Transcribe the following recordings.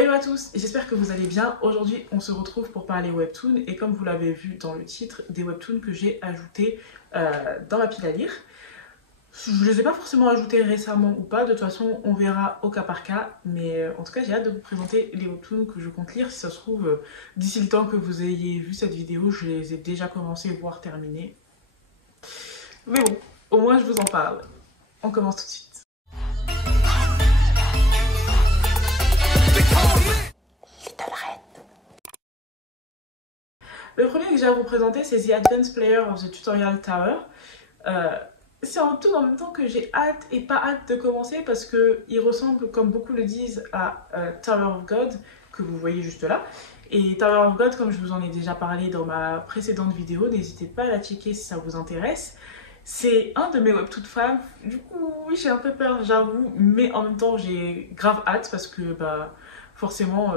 Hello à tous, j'espère que vous allez bien. Aujourd'hui, on se retrouve pour parler webtoon et comme vous l'avez vu dans le titre, des webtoons que j'ai ajoutés dans ma pile à lire. Je ne les ai pas forcément ajoutés récemment ou pas, de toute façon, on verra au cas par cas. Mais en tout cas, j'ai hâte de vous présenter les webtoons que je compte lire. Si ça se trouve, d'ici le temps que vous ayez vu cette vidéo, je les ai déjà commencés, voire terminés. Mais bon, au moins je vous en parle. On commence tout de suite. Le premier que j'ai à vous présenter, c'est The Advanced Player of the Tutorial Tower. C'est un webtoon en même temps que j'ai hâte et pas hâte de commencer parce qu'il ressemble, comme beaucoup le disent, à Tower of God, que vous voyez juste là. Et Tower of God, comme je vous en ai déjà parlé dans ma précédente vidéo, n'hésitez pas à la checker si ça vous intéresse. C'est un de mes webtoons fans, du coup oui j'ai un peu peur j'avoue, mais en même temps j'ai grave hâte parce que forcément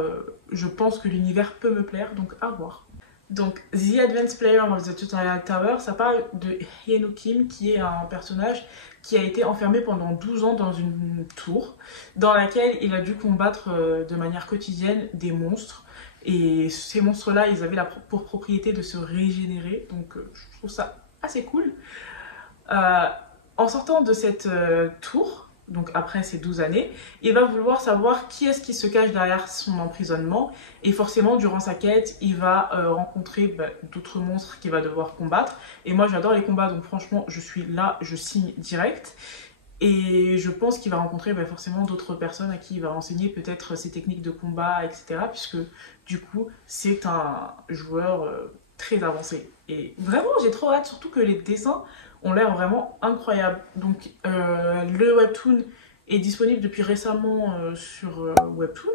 je pense que l'univers peut me plaire, donc à voir. Donc, The Advanced Player of the Tutorial Tower, ça parle de Hyeno Kim, qui est un personnage qui a été enfermé pendant 12 ans dans une tour, dans laquelle il a dû combattre de manière quotidienne des monstres. Et ces monstres-là, ils avaient pour propriété de se régénérer, donc je trouve ça assez cool. En sortant de cette tour, donc après ces 12 années, il va vouloir savoir qui est-ce qui se cache derrière son emprisonnement. Et forcément, durant sa quête, il va rencontrer d'autres monstres qu'il va devoir combattre. Et moi, j'adore les combats, donc franchement, je suis là, je signe direct. Et je pense qu'il va rencontrer forcément d'autres personnes à qui il va enseigner peut-être ses techniques de combat, etc. Puisque du coup, c'est un joueur très avancé. Et vraiment, j'ai trop hâte, surtout que les dessins ont l'air vraiment incroyables. Donc, le webtoon est disponible depuis récemment sur Webtoon,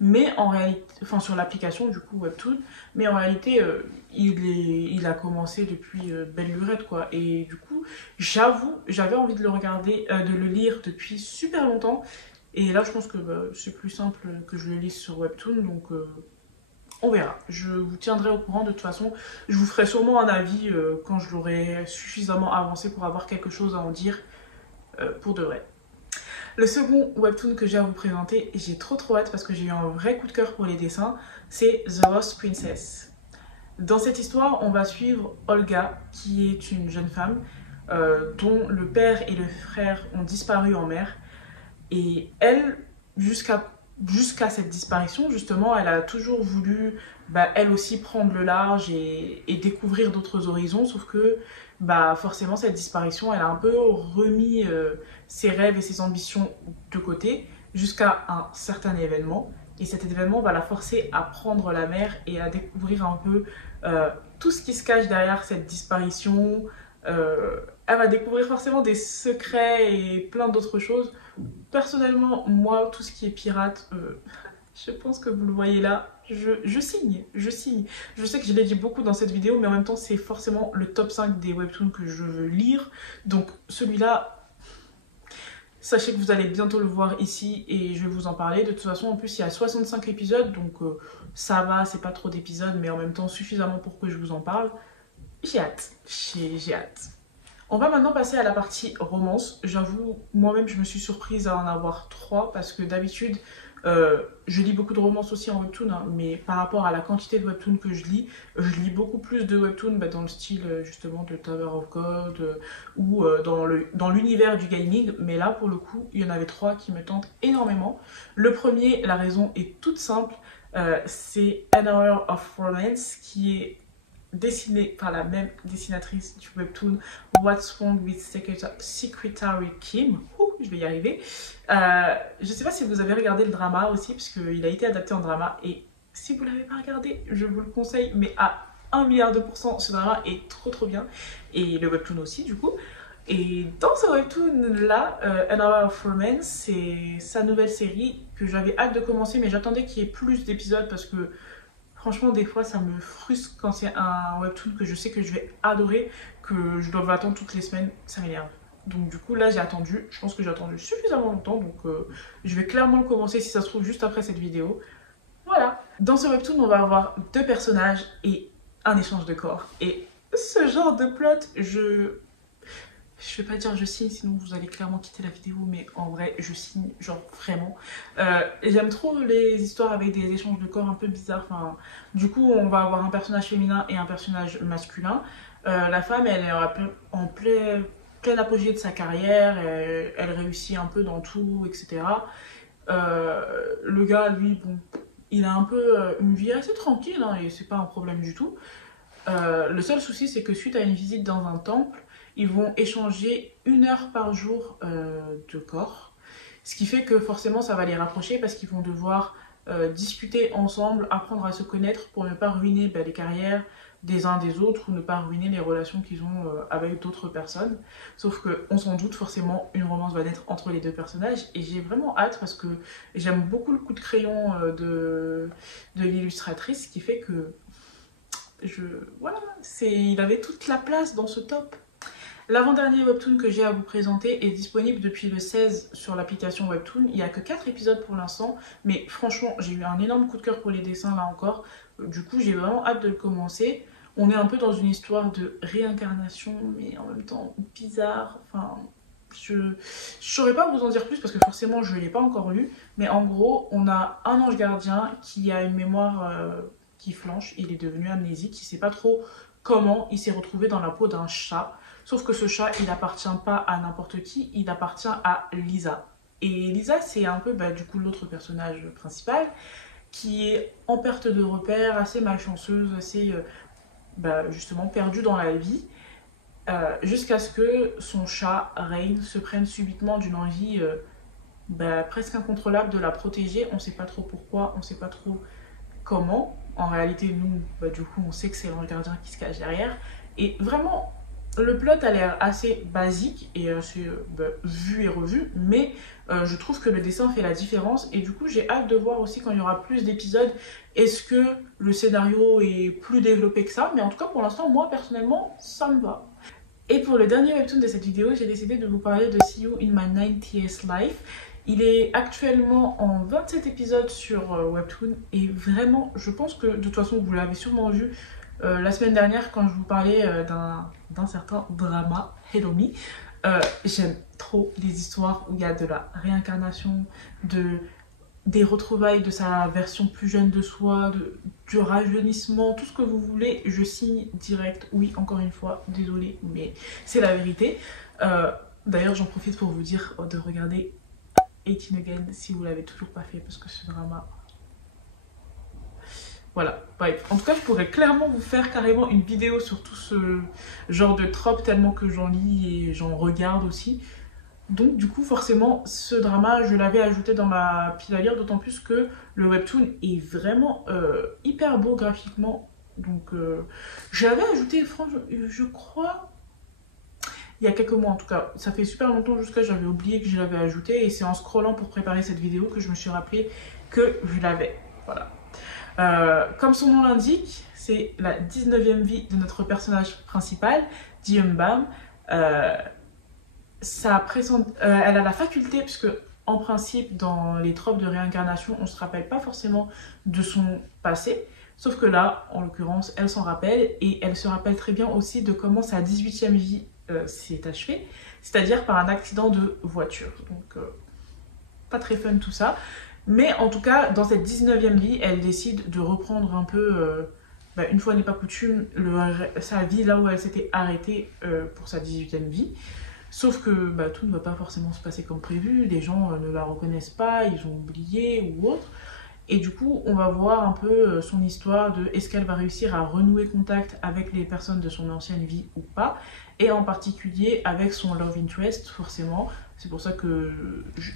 mais en réalité, enfin sur l'application du coup Webtoon, mais en réalité, il a commencé depuis belle lurette quoi. Et du coup, j'avoue, j'avais envie de le regarder, de le lire depuis super longtemps. Et là, je pense que c'est plus simple que je le lise sur Webtoon, donc on verra. Je vous tiendrai au courant de toute façon. Je vous ferai sûrement un avis quand je l'aurai suffisamment avancé pour avoir quelque chose à en dire pour de vrai. Le second webtoon que j'ai à vous présenter, j'ai trop hâte parce que j'ai eu un vrai coup de cœur pour les dessins, c'est The Lost Princess. Dans cette histoire, on va suivre Olga, qui est une jeune femme dont le père et le frère ont disparu en mer. Et elle, jusqu'à cette disparition, justement, elle a toujours voulu, elle aussi, prendre le large et découvrir d'autres horizons, sauf que, forcément, cette disparition, elle a un peu remis ses rêves et ses ambitions de côté, jusqu'à un certain événement. Et cet événement va la forcer à prendre la mer et à découvrir un peu tout ce qui se cache derrière cette disparition. Elle va découvrir forcément des secrets et plein d'autres choses. Personnellement, moi, tout ce qui est pirate, je pense que vous le voyez là, je signe, je signe. Je sais que je l'ai dit beaucoup dans cette vidéo, mais en même temps, c'est forcément le top 5 des webtoons que je veux lire. Donc celui-là, sachez que vous allez bientôt le voir ici et je vais vous en parler. De toute façon, en plus, il y a 65 épisodes, donc ça va, c'est pas trop d'épisodes, mais en même temps suffisamment pour que je vous en parle. J'ai hâte, j'ai hâte. On va maintenant passer à la partie romance. J'avoue, moi-même, je me suis surprise à en avoir 3 parce que d'habitude, je lis beaucoup de romances aussi en webtoon, hein, mais par rapport à la quantité de webtoons que je lis beaucoup plus de webtoons dans le style justement de Tower of God ou dans l'univers du gaming. Mais là, pour le coup, il y en avait 3 qui me tentent énormément. Le premier, la raison est toute simple, c'est An Hour of Romance qui est dessiné par la même dessinatrice du webtoon What's Wrong with Secretary Kim. Je vais y arriver. Je sais pas si vous avez regardé le drama aussi, puisqu'il a été adapté en drama. Et si vous l'avez pas regardé, je vous le conseille, mais à 1 milliard de pourcents, ce drama est trop bien. Et le webtoon aussi, du coup. Et dans ce webtoon-là, An Hour of Romance, c'est sa nouvelle série que j'avais hâte de commencer, mais j'attendais qu'il y ait plus d'épisodes parce que franchement, des fois, ça me frustre quand c'est un webtoon que je sais que je vais adorer, que je dois attendre toutes les semaines, ça m'énerve. Donc du coup, là, j'ai attendu, je pense que j'ai attendu suffisamment longtemps, donc je vais clairement le commencer si ça se trouve juste après cette vidéo. Voilà. Dans ce webtoon, on va avoir 2 personnages et un échange de corps. Et ce genre de plot, je vais pas dire je signe, sinon vous allez clairement quitter la vidéo, mais en vrai, je signe, genre vraiment. J'aime trop les histoires avec des échanges de corps un peu bizarres. Enfin, du coup, on va avoir un personnage féminin et un personnage masculin. La femme, elle est en plein apogée de sa carrière, elle réussit un peu dans tout, etc. Le gars, lui, bon, il a un peu une vie assez tranquille, hein, et c'est pas un problème du tout. Le seul souci, c'est que suite à une visite dans un temple, ils vont échanger 1 heure par jour de corps. Ce qui fait que forcément, ça va les rapprocher parce qu'ils vont devoir discuter ensemble, apprendre à se connaître pour ne pas ruiner les carrières des uns des autres ou ne pas ruiner les relations qu'ils ont avec d'autres personnes. Sauf qu'on s'en doute, forcément, une romance va naître entre les deux personnages. Et j'ai vraiment hâte parce que j'aime beaucoup le coup de crayon de l'illustratrice, ce qui fait que voilà, il avait toute la place dans ce top. L'avant-dernier webtoon que j'ai à vous présenter est disponible depuis le 16 sur l'application Webtoon. Il n'y a que 4 épisodes pour l'instant, mais franchement, j'ai eu un énorme coup de cœur pour les dessins là encore. Du coup, j'ai vraiment hâte de le commencer. On est un peu dans une histoire de réincarnation, mais en même temps bizarre. Enfin, je ne saurais pas vous en dire plus parce que forcément, je ne l'ai pas encore lu. Mais en gros, on a un ange gardien qui a une mémoire qui flanche. Il est devenu amnésique. Il ne sait pas trop comment il s'est retrouvé dans la peau d'un chat. Sauf que ce chat, il n'appartient pas à n'importe qui, il appartient à Lisa. Et Lisa, c'est un peu du coup l'autre personnage principal qui est en perte de repère, assez malchanceuse, assez justement perdue dans la vie, jusqu'à ce que son chat, Rain, se prenne subitement d'une envie presque incontrôlable de la protéger. On ne sait pas trop pourquoi, on ne sait pas trop comment. En réalité, nous, du coup, on sait que c'est l'ange gardien qui se cache derrière. Et vraiment, le plot a l'air assez basique et assez vu et revu, mais je trouve que le dessin fait la différence. Et du coup, j'ai hâte de voir aussi quand il y aura plus d'épisodes, est-ce que le scénario est plus développé que ça. Mais en tout cas, pour l'instant, moi, personnellement, ça me va. Et pour le dernier webtoon de cette vidéo, j'ai décidé de vous parler de See You in My 90th Life. Il est actuellement en 27 épisodes sur Webtoon et vraiment, je pense que de toute façon, vous l'avez sûrement vu la semaine dernière quand je vous parlais d'un certain drama, Hello Me. J'aime trop les histoires où il y a de la réincarnation, des retrouvailles de sa version plus jeune de soi, du rajeunissement, tout ce que vous voulez, je signe direct. Oui, encore une fois, désolée, mais c'est la vérité. D'ailleurs, j'en profite pour vous dire de regarder 18 Again si vous l'avez toujours pas fait parce que ce drama... Voilà, bref. En tout cas, je pourrais clairement vous faire carrément une vidéo sur tout ce genre de trope tellement que j'en lis et j'en regarde aussi. Donc du coup, forcément, ce drama, je l'avais ajouté dans ma pile à lire, d'autant plus que le webtoon est vraiment hyper beau graphiquement. Donc je l'avais ajouté, franchement, je crois... Il y a quelques mois en tout cas, ça fait super longtemps jusqu'à j'avais oublié que je l'avais ajouté et c'est en scrollant pour préparer cette vidéo que je me suis rappelé que je l'avais. Voilà. Comme son nom l'indique, c'est la 19e vie de notre personnage principal, Bam. Elle a la faculté, puisque en principe dans les tropes de réincarnation, on ne se rappelle pas forcément de son passé. Sauf que là, en l'occurrence, elle s'en rappelle et elle se rappelle très bien aussi de comment sa 18e vie s'est achevée, c'est-à-dire par un accident de voiture. Donc, pas très fun tout ça. Mais en tout cas, dans cette 19e vie, elle décide de reprendre un peu, une fois n'est pas coutume, sa vie là où elle s'était arrêtée pour sa 18e vie. Sauf que tout ne va pas forcément se passer comme prévu, les gens ne la reconnaissent pas, ils ont oublié ou autre. Et du coup, on va voir un peu son histoire de est-ce qu'elle va réussir à renouer contact avec les personnes de son ancienne vie ou pas. Et en particulier avec son love interest, forcément. C'est pour ça que...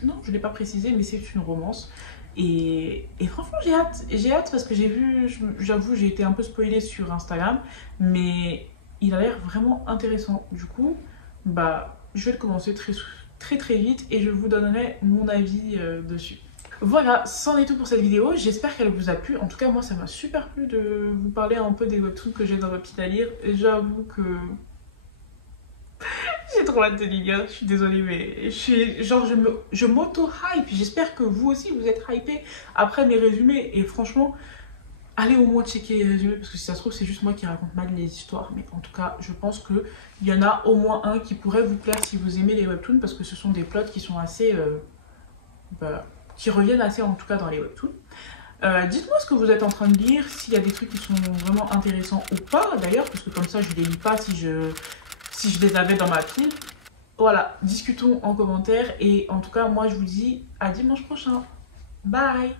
non, je ne l'ai pas précisé, mais c'est une romance. Et franchement, j'ai hâte parce que j'ai vu... J'avoue, j'ai été un peu spoilée sur Instagram. Mais il a l'air vraiment intéressant. Du coup, je vais le commencer très vite. Et je vous donnerai mon avis dessus. Voilà, c'en est tout pour cette vidéo, j'espère qu'elle vous a plu. En tout cas, moi, ça m'a super plu de vous parler un peu des webtoons que j'ai dans ma petite à lire. J'avoue que j'ai trop hâte de lire, je suis désolée, mais je m'auto-hype. J'espère que vous aussi, vous êtes hypés après mes résumés. Et franchement, allez au moins checker les résumés, parce que si ça se trouve, c'est juste moi qui raconte mal les histoires. Mais en tout cas, je pense qu'il y en a au moins un qui pourrait vous plaire si vous aimez les webtoons, parce que ce sont des plots qui sont assez... qui reviennent assez en tout cas dans les webtoons. Dites-moi ce que vous êtes en train de lire, s'il y a des trucs qui sont vraiment intéressants ou pas d'ailleurs, parce que comme ça je les lis pas si je les avais dans ma pile. Voilà, discutons en commentaire et en tout cas moi je vous dis à dimanche prochain. Bye!